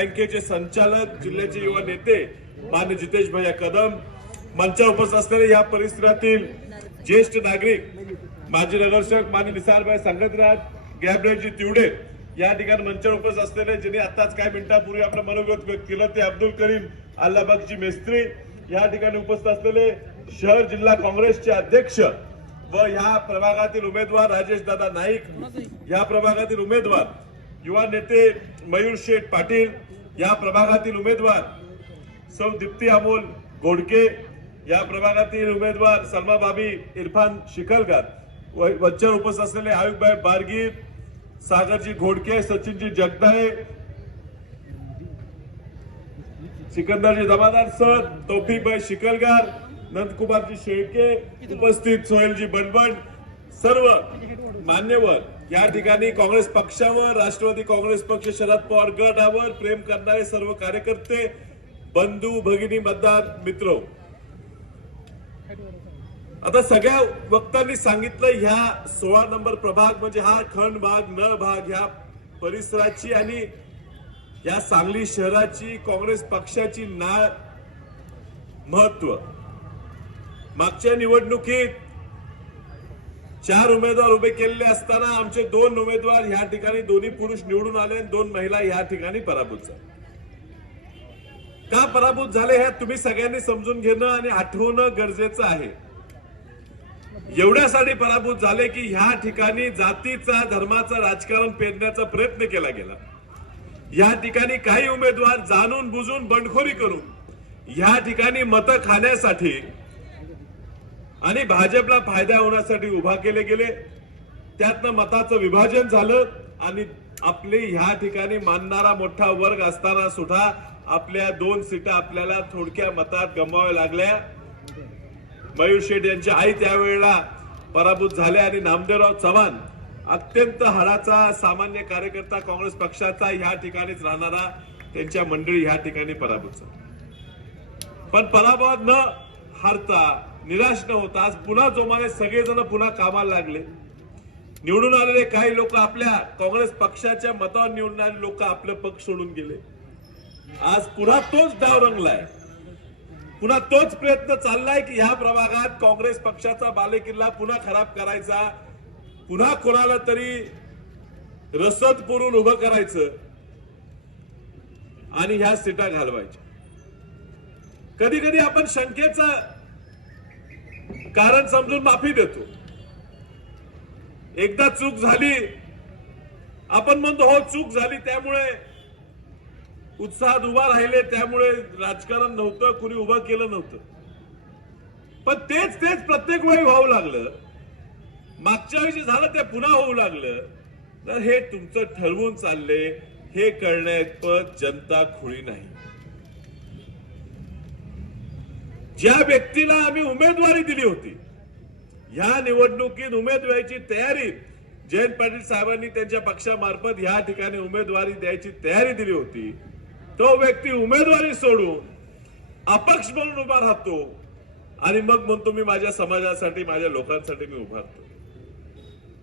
बँकेचे संचालक, जिल्ह्याचे युवा नेते मान्य जितेश भैया कदम, मंचावर उपस्थित असलेले या परिसरातील ज्येष्ठ नागरिक, माजी नगरसेवक मान्य निसारभाई संगतराज, गॅब्रिएलजी तिवडे, या ठिकाणी मंचावर उपस्थित असलेले ज्यांनी आताच काही मिनिटांपूर्वी आपलं मनोगत व्यक्त केलं ते अब्दुल करीम अल्लाबागची मेस्त्री, या ठिकाणी उपस्थित असलेले शहर जिल्हा काँग्रेसचे अध्यक्ष व या प्रभागातील उमेदवार राजेश दादा नाईक, या प्रभागातील उमेदवार युवा नेते मयूर शेठ पाटील, या प्रभागातील उमेदवार सौ दीप्ती अमोल घोडके, या प्रभागातील उमेदवार सलमा बाबी इरफान शिकलकर, वच्चर उपस्थित असलेले आयुबभाई बारगीर, सागरजी घोडके, सचिनजी जगदाळे, सिकंदरजी जमादार सर, तौफिकभाई शिकलगार, नंदकुमारजी शेळके, उपस्थित सोहेलजी बडबड, सर्व मान्यवर, या ठिकाणी काँग्रेस पक्षावर, राष्ट्रवादी काँग्रेस पक्ष, शरद पवार गटावर प्रेम करणारे सर्व कार्यकर्ते, बंधू भगिनी, मतदार मित्र, आता सगळ्या वक्त्यांनी सांगितलं ह्या 16 नंबर प्रभाग म्हणजे हा खंड भाग न भाग ह्या परिसराची आणि या सांगली शहराची काँग्रेस पक्षाची महत्व. मागच्या निवडणुकीत 4 उमेदवार उभे केलेले असताना आमचे 2 उमेदवार ह्या ठिकाणी दोन्ही पुरुष निवडून आले आणि 2 महिला ह्या ठिकाणी पराभूत झाल्या. का पराभूत झाले हे तुम्ही सगळ्यांनी समजून घेणं आणि आठवणं गरजेचं आहे. एवढ्यासाठी पराभूत झाले की ह्या ठिकाणी जातीचा धर्माचा राजकारण पेरण्याचा प्रयत्न केला गेला. या ठिकाणी काही उमेदवार जाणून बुजून बंडखोरी करून या ठिकाणी मतं खाण्यासाठी आणि भाजपला फायदा होण्यासाठी उभा केले गेले. त्यातनं मताचं विभाजन झालं आणि आपले ह्या ठिकाणी मानणारा मोठा वर्ग असताना सुद्धा आपल्या 2 सीटा आपल्याला थोडक्या मतात गमवाव्या लागल्या. मयूर शेठ यांची आई त्यावेळेला पराभूत झाल्या आणि नामदेवराव चव्हाण अत्यंत हाडाचा सामान्य कार्यकर्ता काँग्रेस पक्षाचा ह्या ठिकाणीच राहणारा त्यांच्या मंडळी ह्या ठिकाणी पराभूत झाले. पण पराभवात न हारता निराश न होता आज पुन्हा जोमाने सगळेजण पुन्हा कामाला लागले. निवडून आलेले काही लोक आपल्या काँग्रेस पक्षाच्या मतावर निवडून आलेले लोक आपलं पक्ष सोडून गेले. आज पुन्हा तोच डाव रंगलाय, पुन्हा तोच प्रयत्न चाललाय की ह्या प्रभागात काँग्रेस पक्षाचा बालेकिल्ला पुन्हा खराब करायचा, पुन्हा कोणाला तरी रसद पुरून उभं करायचं आणि ह्या सीटा घालवायच्या. कधी कधी आपण शंकेचं कारण समजून माफी देतो. एकदा चूक झाली आपण म्हणतो हो चूक झाली त्यामुळे उत्साहात उभा राहिले, त्यामुळे राजकारण नव्हतं, कुणी उभं केलं नव्हतं. पण तेच प्रत्येक वेळी व्हावं लागलं. मागच्या वेळी झालं ते पुन्हा होऊ लागलं तर हे तुमचं ठरवून चालले हे कळण्यात जनता खुळी नाही. ज्या व्यक्तीला आम्ही उमेदवारी दिली होती ह्या निवडणुकीत उमेदवारीची तयारी जयंत पाटील साहेबांनी त्यांच्या पक्षामार्फत ह्या ठिकाणी उमेदवारी द्यायची तयारी दिली होती, तो व्यक्ती उमेदवारी सोडून अपक्ष म्हणून उभा राहतो आणि मग म्हणतो मी माझ्या समाजासाठी माझ्या लोकांसाठी मी उभा राहतो.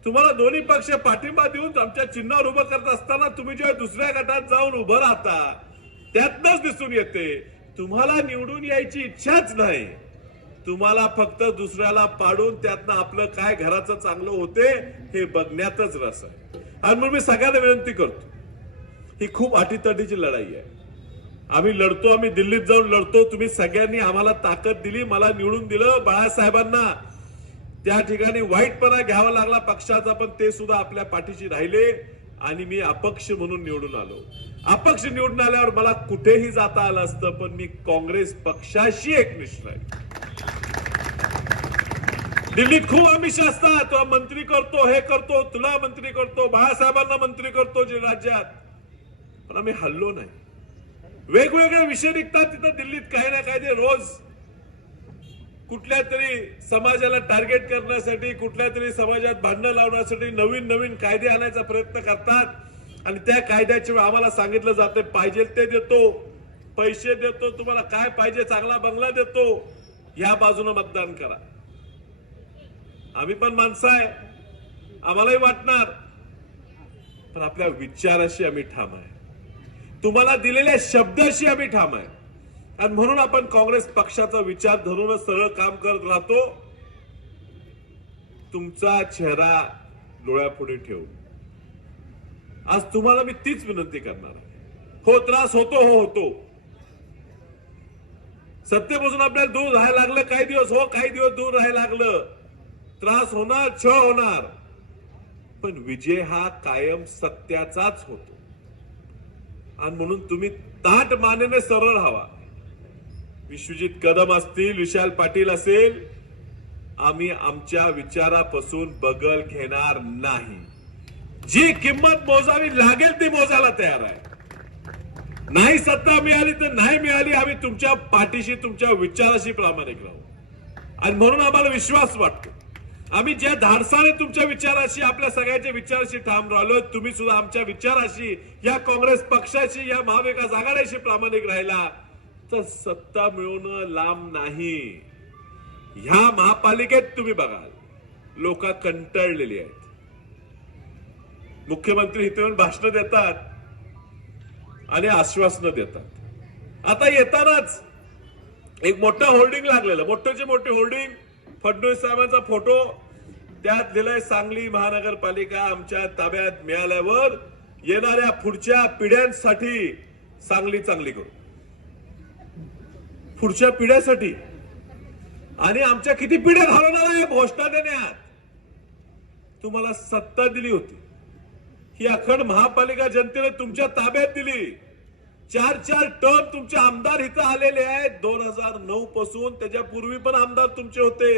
तुम्हाला दोन्ही पक्ष पाठिंबा देऊन आमच्या चिन्हावर उभं करत असताना तुम्ही जेव्हा दुसऱ्या गटात जाऊन उभं राहता त्यातनच दिसून येते तुम्हाला निवडून यायची इच्छाच नाही. तुम्हाला फक्त दुसऱ्याला पाडून त्यातनं आपलं काय घराचं चांगलं होते हे बघण्यातच रस आहे. आणि म्हणून मी सगळ्यांना विनंती करतो, ही खूप अटीतटीची लढाई आहे. आम्ही लढतो, आम्ही दिल्लीत जाऊन लढतो. तुम्ही सगळ्यांनी आम्हाला ताकद दिली, मला निवडून दिलं. बाळासाहेबांना त्या ठिकाणी वाईटपणा घ्यावा लागला पक्षाचा, पण ते सुद्धा आपल्या पाठीशी राहिले आणि मी अपक्ष म्हणून निवडून आलो. अपक्ष निवडून आल्यावर मला कुठेही जाता आलं असतं, पण मी काँग्रेस पक्षाशी एकनिष्ठ आहे. दिल्लीत खूप आमिष असतात, तो मंत्री करतो, हे करतो, तुला मंत्री करतो, बाळासाहेबांना मंत्री करतो जे राज्यात, पण आम्ही हल्लो नाही. वेगवेगळे विषय निघतात तिथं दिल्लीत, काही ना काही रोज कुठल्या तरी समाजाला टार्गेट करण्यासाठी, कुठल्या तरी समाजात भांडणं लावण्यासाठी नवीन नवीन कायदे आणायचा प्रयत्न करतात आणि त्या कायद्याच्या वेळी आम्हाला सांगितलं जाते पाहिजे ते देतो, पैसे देतो, तुम्हाला काय पाहिजे चांगला बंगला देतो, या बाजूने मतदान करा. आम्ही पण माणसं आहे, आम्हालाही वाटणार, पण आपल्या विचाराशी आम्ही ठाम आहे. तुम्हाला दिलेल्या शब्दाशी आम्ही ठाम आहे आणि म्हणून आपण काँग्रेस पक्षाचा विचार धरूनच सरळ काम करत राहतो. तुमचा चेहरा डोळ्यापुढे ठेवू. आज तुम्हाला मी तीच विनंती करणार आहे. हो, त्रास होतो, हो होतो. सत्तेपासून आपल्याला दूर राहायला लागलं काही दिवस, हो काही दिवस दूर राहायला लागलं. त्रास होणार, छळ होणार, पण विजय हा कायम सत्याचाच होतो. आणि म्हणून तुम्ही ताठ मानेने सरळ राहावा. विश्वजित कदम असतील, विशाल पाटील असेल, आम्ही आमच्या विचारापासून बगल घेणार नाही. जी किंमत मोजावी लागेल ती मोजायला तयार आहे. नाही सत्ता मिळाली तर नाही मिळाली, आम्ही तुमच्या पाठीशी, तुमच्या विचाराशी प्रामाणिक राहू. आणि म्हणून आम्हाला विश्वास वाटतो. आम्ही ज्या धाडसाने तुमच्या विचाराशी, आपल्या सगळ्यांच्या विचाराशी ठाम राहिलो, तुम्ही सुद्धा आमच्या विचाराशी, या काँग्रेस पक्षाशी, या महाविकास आघाडीशी प्रामाणिक राहिला तर सत्ता मिळवणं लांब नाही. ह्या महापालिकेत तुम्ही बघाल लोक कंटाळलेली आहेत. मुख्यमंत्री इथे येऊन भाषण देतात आणि आश्वासनं देतात. आता येतानाच एक मोठं होर्डिंग लागलेलं, मोठ्याचे मोठे होर्डिंग, फडणवीस साहेबांचा फोटो, त्यात लिहिलंय सांगली महानगरपालिका आमच्या ताब्यात मिळाल्यावर येणाऱ्या पुढच्या पिढ्यांसाठी सांगली चांगली करू. पुढच्या पिढ्यासाठी. आणि आमच्या किती पिढ्या घालवणार आहे घोषणा देण्यात. तुम्हाला सत्ता दिली होती, ही अखंड महापालिका जनतेने तुमच्या ताब्यात दिली. 4-4 टर्म तुमचे आमदार इथं आलेले आहेत 2009 पासून. त्याच्यापूर्वी पण आमदार तुमचे होते.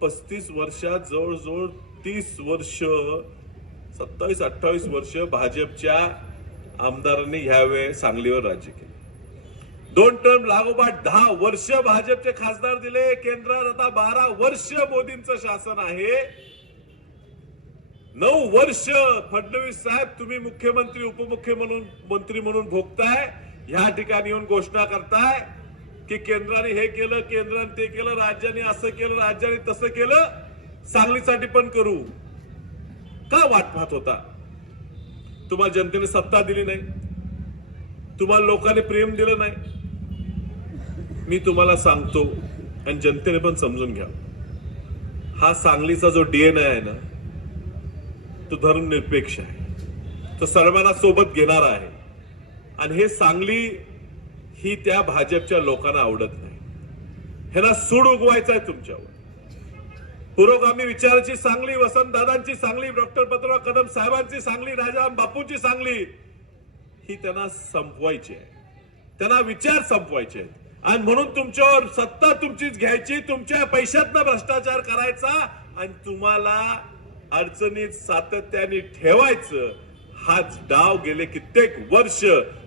35 वर्षात जवळजवळ 30 वर्ष, 27-28 वर्ष भाजपच्या आमदारांनी ह्यावेळी सांगलीवर राज्य केले. 2 टर्म लागोपाठ 10 वर्ष भाजपचे खासदार दिले. केंद्रात आता 12 वर्ष मोदींचं शासन आहे. 9 वर्ष फडणवीस साहेब तुम्ही मुख्यमंत्री, उपमुख्यमंत्री म्हणून भोगताय. ह्या ठिकाणी येऊन घोषणा करताय की केंद्राने हे केलं, केंद्राने ते केलं, राज्याने असं केलं, राज्याने तसं केलं, सांगलीसाठी पण करू. का वाट पाहत होता? तुम्हाला जनतेने सत्ता दिली नाही, तुम्हाला लोकांनी प्रेम दिलं नाही. मी तुम्हाला सांगतो आणि जनतेने पण समजून घ्या, हा सांगलीचा जो डीएनए आहे ना, तो धर्मनिरपेक्ष आहे, तो सर्वांना सोबत घेणारा आहे. आणि हे सांगली ही त्या भाजपच्या लोकांना आवडत नाही. ह्यांना सूड उगवायचा आहे तुमच्यावर. पुरोगामी विचाराची सांगली, वसंतदादांची सांगली, डॉक्टर पतंगराव कदम साहेबांची सांगली, राजाराम बापूंची सांगली, ही त्यांना संपवायची आहे. त्यांना विचार संपवायचे आहेत. आणि म्हणून तुमच्यावर सत्ता तुमचीच घ्यायची, तुमच्या पैशातनं भ्रष्टाचार करायचा आणि तुम्हाला अडचणीत सातत्याने ठेवायचं. हाच डाव गेले कित्येक वर्ष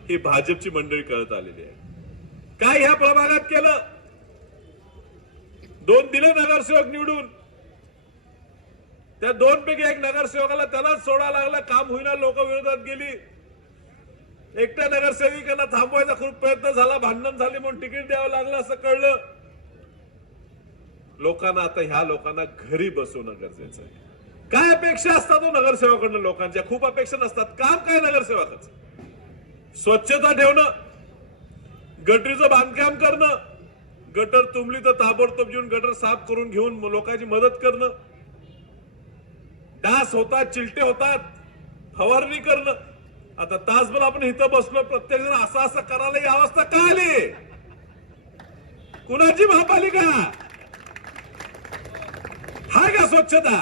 ही भाजपची मंडळी करत आलेली आहे. काय ह्या प्रभागात केलं? 2 दिले नगरसेवक निवडून. त्या 2 पैकी एक नगरसेवकाला त्यालाच सोडायला लागला, काम होईना, लोक विरोधात गेली. एकट्या नगरसेविकांना थांबवायचा खूप प्रयत्न झाला, भांडण झाली म्हणून तिकीट द्यावं लागलं असं कळलं. लोकांना आता ह्या लोकांना घरी बसवणं गरजेचं आहे. काय अपेक्षा असतात हो नगरसेवकांना? लोकांच्या खूप अपेक्षा नसतात. काम काय नगरसेवकाचं? स्वच्छता ठेवणं, गटरीचं बांधकाम करणं, गटर तुंबली तर ताबडतोब येऊन गटर साफ करून घेऊन लोकांची मदत करणं, डास होतात, चिलटे होतात, फवारणी करणं. आता तासभर आपण इथं बसलो, प्रत्येक जण असं असं करायला, ही अवस्था का आली? कुणाची महापालिका? हाय का स्वच्छता,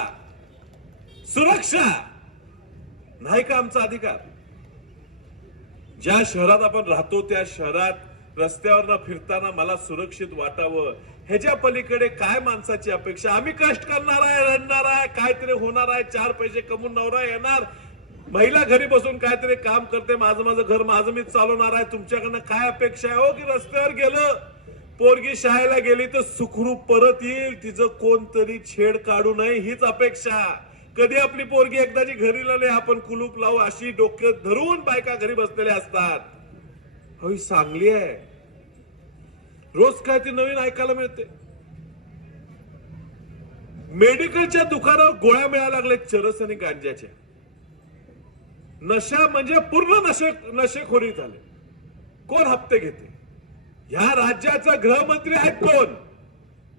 सुरक्षा नाही का आमचा अधिकार? ज्या शहरात आपण राहतो त्या शहरात रस्त्यावर फिरताना मला सुरक्षित वाटावं, ह्याच्या पलीकडे काय माणसाची अपेक्षा? आम्ही कष्ट करणार आहे, रडणार आहे, काहीतरी होणार आहे, 4 पैसे कमवून नवरा येणार, महिला घरी बसून काहीतरी काम करते, माझं घर माझं मीच चालवणार आहे. तुमच्याकडनं काय अपेक्षा आहे हो? की रस्त्यावर गेलं, पोरगी शाळेला गेली तर सुखरूप परत येईल, तिचं कोणतरी छेड काढू नये, हीच अपेक्षा. कधी आपली पोरगी एकदाची घरी लावली आपण कुलूप लावू अशी डोक्यात धरून बायका घरी बसलेल्या असतात. ही सांगली आहे. रोज काय ते नवीन ऐकायला मिळते. मेडिकलच्या दुकानावर गोळ्या मिळायला लागल्या चरस आणि गांजाच्या. नशा म्हणजे पूर्ण नशेखोरी झाले. कोण हप्ते घेते? ह्या राज्याचा गृहमंत्री आहेत कोण?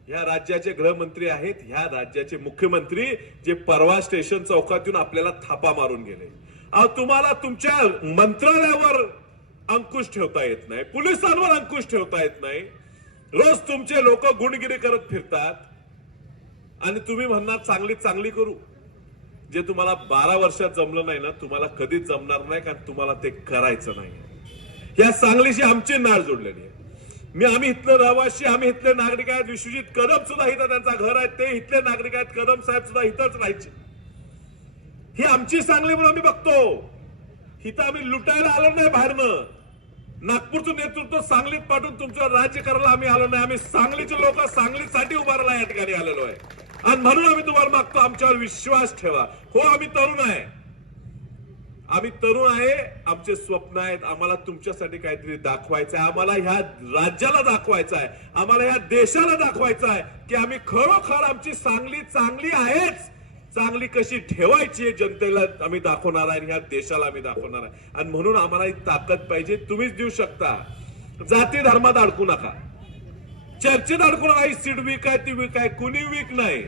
या राज्याचे गृहमंत्री आहेत ह्या राज्याचे मुख्यमंत्री, जे परवा स्टेशन चौकातून आपल्याला थापा मारून गेले. तुम्हाला तुमच्या मंत्रालयावर अंकुश ठेवता येत नाही, पोलिसांवर अंकुश ठेवता येत नाही. रोज तुमचे लोक गुंडगिरी करत फिरतात आणि तुम्ही म्हणणार चांगली चांगली करू. जे तुम्हाला 12 वर्षात जमलं नाही ना, तुम्हाला कधीच जमणार नाही, कारण तुम्हाला ते करायचं नाही. या सांगलीशी आमची नाळ जोडलेली आहे. आम्ही इथले रहिवासी, आम्ही इथले नागरिक आहेत. विश्वजित कदम सुद्धा इथं त्यांचा घर आहे, ते इथले नागरिक आहेत. कदम साहेब सुद्धा इथंच राहायचे. ही आमची सांगली म्हणून आम्ही बघतो. इथं आम्ही लुटायला आलो नाही बाहेरनं. नागपूरचं नेतृत्व सांगलीत पाठवून तुमचं राज्य करायला आम्ही आलो नाही. आम्ही सांगलीचे लोक सांगलीसाठी उभारला या ठिकाणी आलेलो आहे. आणि म्हणून आम्ही तुम्हाला मागतो, आमच्यावर विश्वास ठेवा. हो, आम्ही तरुण आहे, आम्ही तरुण आहे. आमचे स्वप्न आहेत. आम्हाला तुमच्यासाठी काहीतरी दाखवायचं आहे. आम्हाला ह्या राज्याला दाखवायचं आहे, आम्हाला ह्या देशाला दाखवायचं आहे की आम्ही खरोखर आमची सांगली चांगली आहेच. चांगली कशी ठेवायची आहे जनतेला आम्ही दाखवणार आहे, ह्या देशाला आम्ही दाखवणार आहे. आणि म्हणून आम्हाला ही ताकद पाहिजे. तुम्हीच देऊ शकता. जाती धर्मात अडकू नका, चर्चेत अडकू नका. ही सीट वीक आहे, ती वीक आहे, कुणी वीक नाही.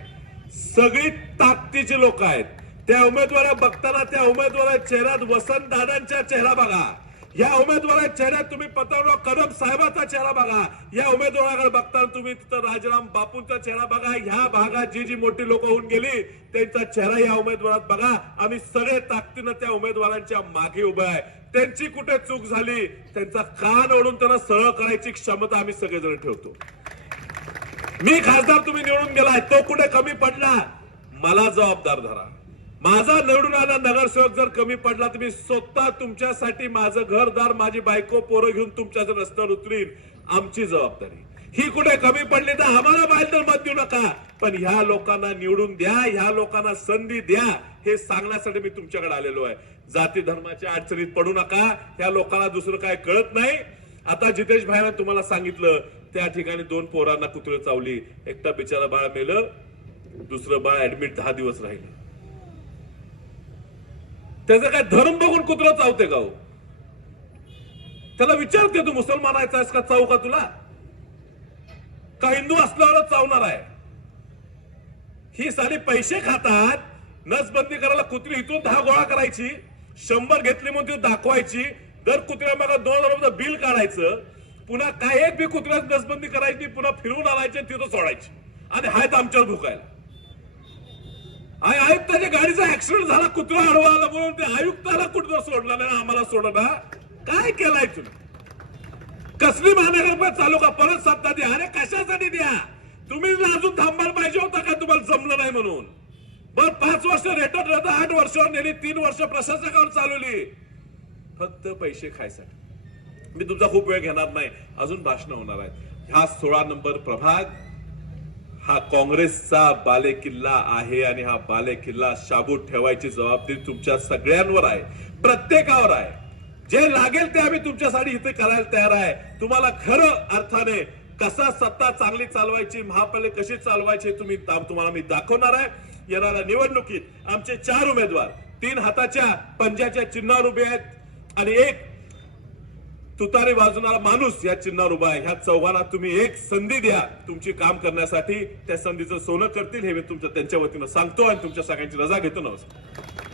सगळी ताकदीचे लोक आहेत. त्या उमेदवारा बघताना त्या उमेदवाराच्या चेहऱ्यात वसंत दादांचा चेहरा बघा. या उमेदवाराच्या चेहऱ्यात तुम्ही पतंगराव कदम साहेबांचा चेहरा बघा. या उमेदवाराकडे बघताना तुम्ही तिथं राजाराम बापूंचा चेहरा बघा. ह्या भागात जी जी मोठी लोक होऊन गेली त्यांचा चेहरा या उमेदवारात बघा. आम्ही सगळे ताकदीनं त्या उमेदवारांच्या मागे उभे आहे. त्यांची कुठे चूक झाली, त्यांचा कान ओढून त्यांना सरळ करायची क्षमता आम्ही सगळेजण ठेवतो. मी खासदार, तुम्ही निवडून गेलाय, तो कुठे कमी पडला मला जबाबदार धरा. माझा निवडून आला नगरसेवक जर कमी पडला तर मी स्वतः तुमच्यासाठी माझं घरदार, माझी बायको, पोरं घेऊन तुमच्या रस्त्यावर उतरीन. आमची जबाबदारी. ही कुठे कमी पडली तर आम्हाला बाहेर तर मत देऊ नका, पण ह्या लोकांना निवडून द्या, ह्या लोकांना संधी द्या, हे सांगण्यासाठी मी तुमच्याकडे आलेलो आहे. जाती धर्माच्या अडचणीत पडू नका. ह्या लोकांना दुसरं काय कळत नाही. आता जितेश भाईने तुम्हाला सांगितलं, त्या ठिकाणी 2 पोरांना कुत्रे चावली. एकटा बिचारा बाळ मेलं, दुसरं बाळ ऍडमिट 10 दिवस राहिलं. त्याचं काय धर्म बघून कुत्रं चावते का? त्याला विचारते, तू मुसलमान आहेस का, चावू का तुला? का हिंदू असल्यावरच चावणार आहे? ही सारी पैसे खातात. नसबंदी करायला कुत्री इथून 10 गोळा करायची, 100 घेतली म्हणून ती दाखवायची, दर कुत्र्या मागे 2,000 रुपये बिल काढायचं, पुन्हा काय एक बी कुत्र्याची नसबंदी करायची, पुन्हा फिरवून आणायची, तिथं सोडायची. आणि हायत आमच्यावर भुकायला. आयुक्ताच्या गाडीचा ऍक्सिडेंट झाला, कुत्रा आडवा आला म्हणून ते आयुक्ताला कुठं सोडला नाही, आम्हाला सोडला. काय केलाय तुम्ही? कसली महानगरपालिका चालू का? परत सत्ता द्या. अरे कशासाठी द्या? तुम्ही अजून थांबायला पाहिजे होता का? तुम्हाला जमलं नाही म्हणून. बरं 5 वर्ष रेटत राहता, 8 वर्षावर नेली, 3 वर्ष प्रशासकावर चालवली, फक्त पैसे खायसाठी. मी तुमचा खूप वेळ घेणार नाही, अजून भाषण होणार आहेत. हा 16 नंबर प्रभाग हा काँग्रेसचा बालेकिल्ला आहे आणि हा बालेकिल्ला शाबूत ठेवायची जबाबदारी तुमच्या सगळ्यांवर आहे, प्रत्येकावर आहे. जे लागेल ते आम्ही तुमच्यासाठी इथे करायला तयार आहे. तुम्हाला खरं अर्थाने कसा सत्ता चांगली चालवायची, महापालिका कशी चालवायची तुम्हाला मी दाखवणार आहे. येणाऱ्या निवडणुकीत आमचे 4 उमेदवार 3 हाताच्या पंजाच्या चिन्हावर उभे आहेत आणि 1 तुतारी वाजवणारा माणूस या चिन्हावर उभा आहे. ह्या चौघांना तुम्ही एक संधी द्या तुमची काम करण्यासाठी. त्या संधीचं सोनं करतील हे मी तुमच्या त्यांच्या वतीनं सांगतो आणि तुमच्या सगळ्यांची रजा घेतो. नमस्कार.